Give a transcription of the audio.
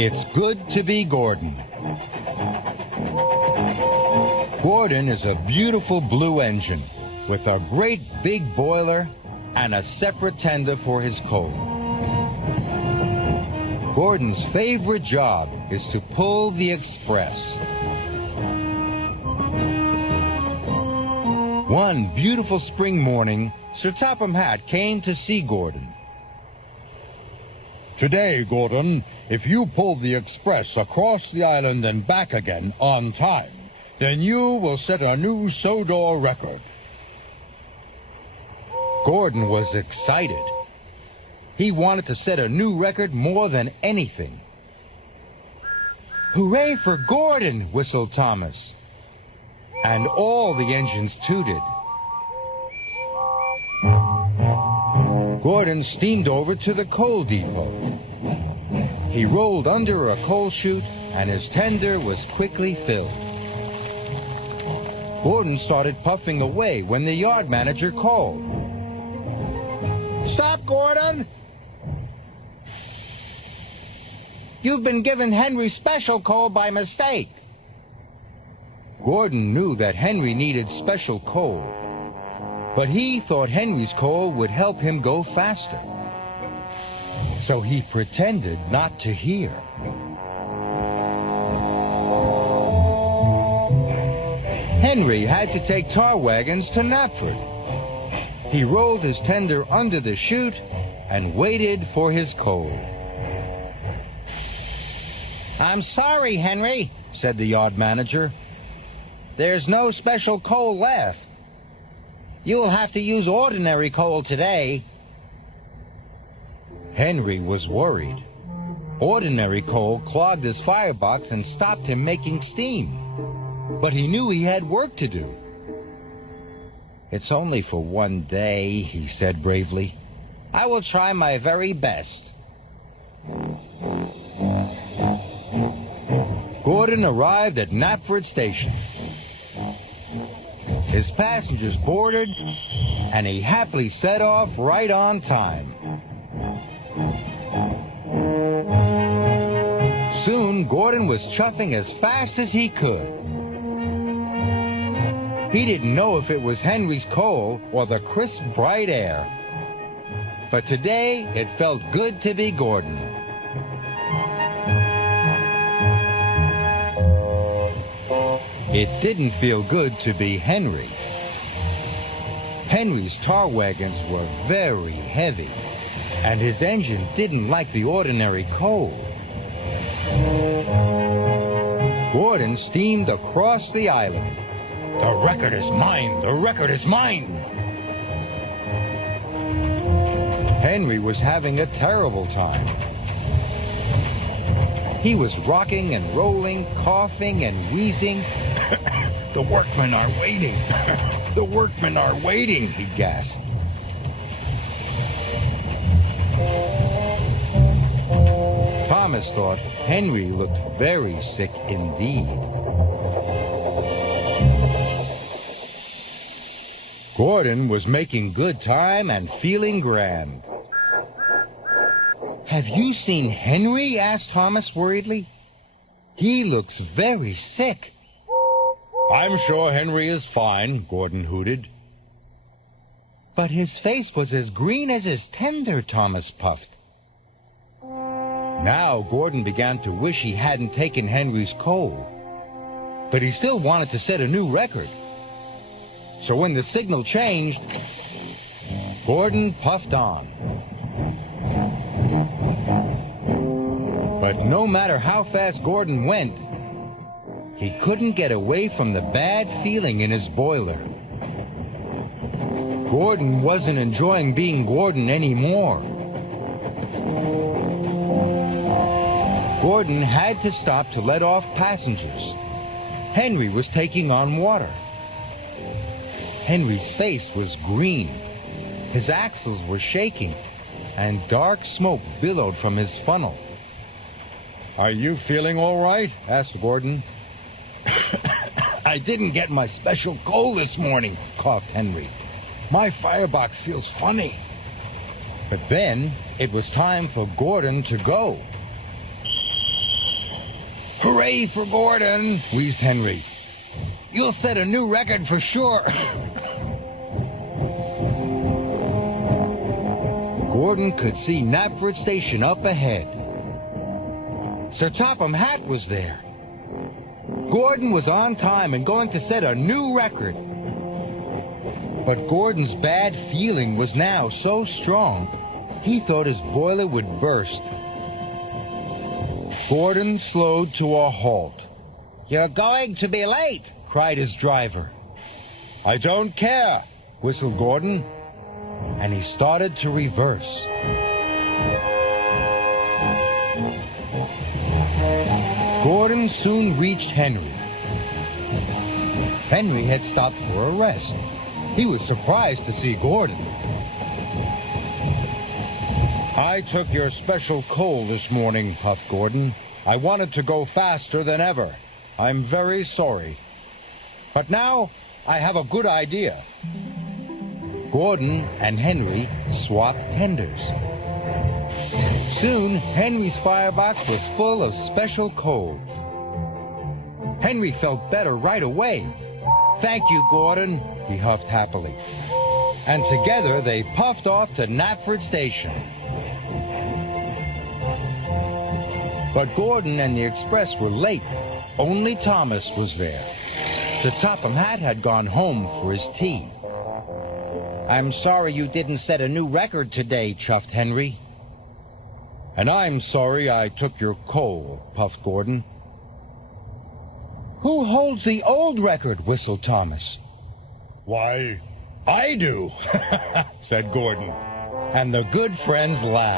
It's good to be Gordon. Gordon is a beautiful blue engine with a great big boiler and a separate tender for his coal. Gordon's favorite job is to pull the express. One beautiful spring morning, Sir Topham Hatt came to see Gordon. Today, Gordon, if you pull the express across the island and back again on time, then you will set a new Sodor record. Gordon was excited. He wanted to set a new record more than anything. "Hooray for Gordon!" whistled Thomas. And all the engines tooted. Gordon steamed over to the coal depot. He rolled under a coal chute, and his tender was quickly filled. Gordon started puffing away when the yard manager called. "Stop, Gordon! You've been given Henry special coal by mistake." Gordon knew that Henry needed special coal, but he thought Henry's coal would help him go faster. So he pretended not to hear. Henry had to take tar wagons to Knapford. He rolled his tender under the chute and waited for his coal. "I'm sorry, Henry," said the yard manager. "There's no special coal left. You'll have to use ordinary coal today." Henry was worried. Ordinary coal clogged his firebox and stopped him making steam. But he knew he had work to do. "It's only for one day," he said bravely. "I will try my very best." Gordon arrived at Knapford Station. His passengers boarded, and he happily set off right on time. Soon, Gordon was chuffing as fast as he could. He didn't know if it was Henry's coal or the crisp, bright air. But today, it felt good to be Gordon. It didn't feel good to be Henry. Henry's tar wagons were very heavy, and his engine didn't like the ordinary coal. Gordon steamed across the island. "The record is mine! The record is mine!" Henry was having a terrible time. He was rocking and rolling, coughing and wheezing. "The workmen are waiting! The workmen are waiting!" he gasped. Thomas thought Henry looked very sick indeed. Gordon was making good time and feeling grand. "Have you seen Henry?" asked Thomas worriedly. "He looks very sick." "I'm sure Henry is fine," Gordon hooted. "But his face was as green as his tender," Thomas puffed. Now Gordon began to wish he hadn't taken Henry's coal. But he still wanted to set a new record. So when the signal changed, Gordon puffed on. But no matter how fast Gordon went, he couldn't get away from the bad feeling in his boiler. Gordon wasn't enjoying being Gordon anymore. Gordon had to stop to let off passengers. Henry was taking on water. Henry's face was green. His axles were shaking, and dark smoke billowed from his funnel. "Are you feeling all right?" asked Gordon. "I didn't get my special coal this morning," coughed Henry. "My firebox feels funny." But then it was time for Gordon to go. Hooray for Gordon, wheezed Henry. You'll set a new record for sure. Gordon could see Knapford Station up ahead. Sir Topham Hatt was there. Gordon was on time and going to set a new record. But Gordon's bad feeling was now so strong, he thought his boiler would burst. Gordon slowed to a halt. You're going to be late, cried his driver. I don't care, whistled Gordon, and he started to reverse. Gordon soon reached Henry. Henry had stopped for a rest. He was surprised to see Gordon. I took your special coal this morning, puffed Gordon. I wanted to go faster than ever. I'm very sorry. But now I have a good idea. Gordon and Henry swapped tenders. Soon, Henry's firebox was full of special coal. Henry felt better right away. Thank you, Gordon, he huffed happily. And together they puffed off to Knapford Station. But Gordon and the express were late. Only Thomas was there. Sir Topham Hatt had gone home for his tea. I'm sorry you didn't set a new record today, chuffed Henry. And I'm sorry I took your coal, puffed Gordon. Who holds the old record, whistled Thomas. Why, I do, said Gordon. And the good friends laughed.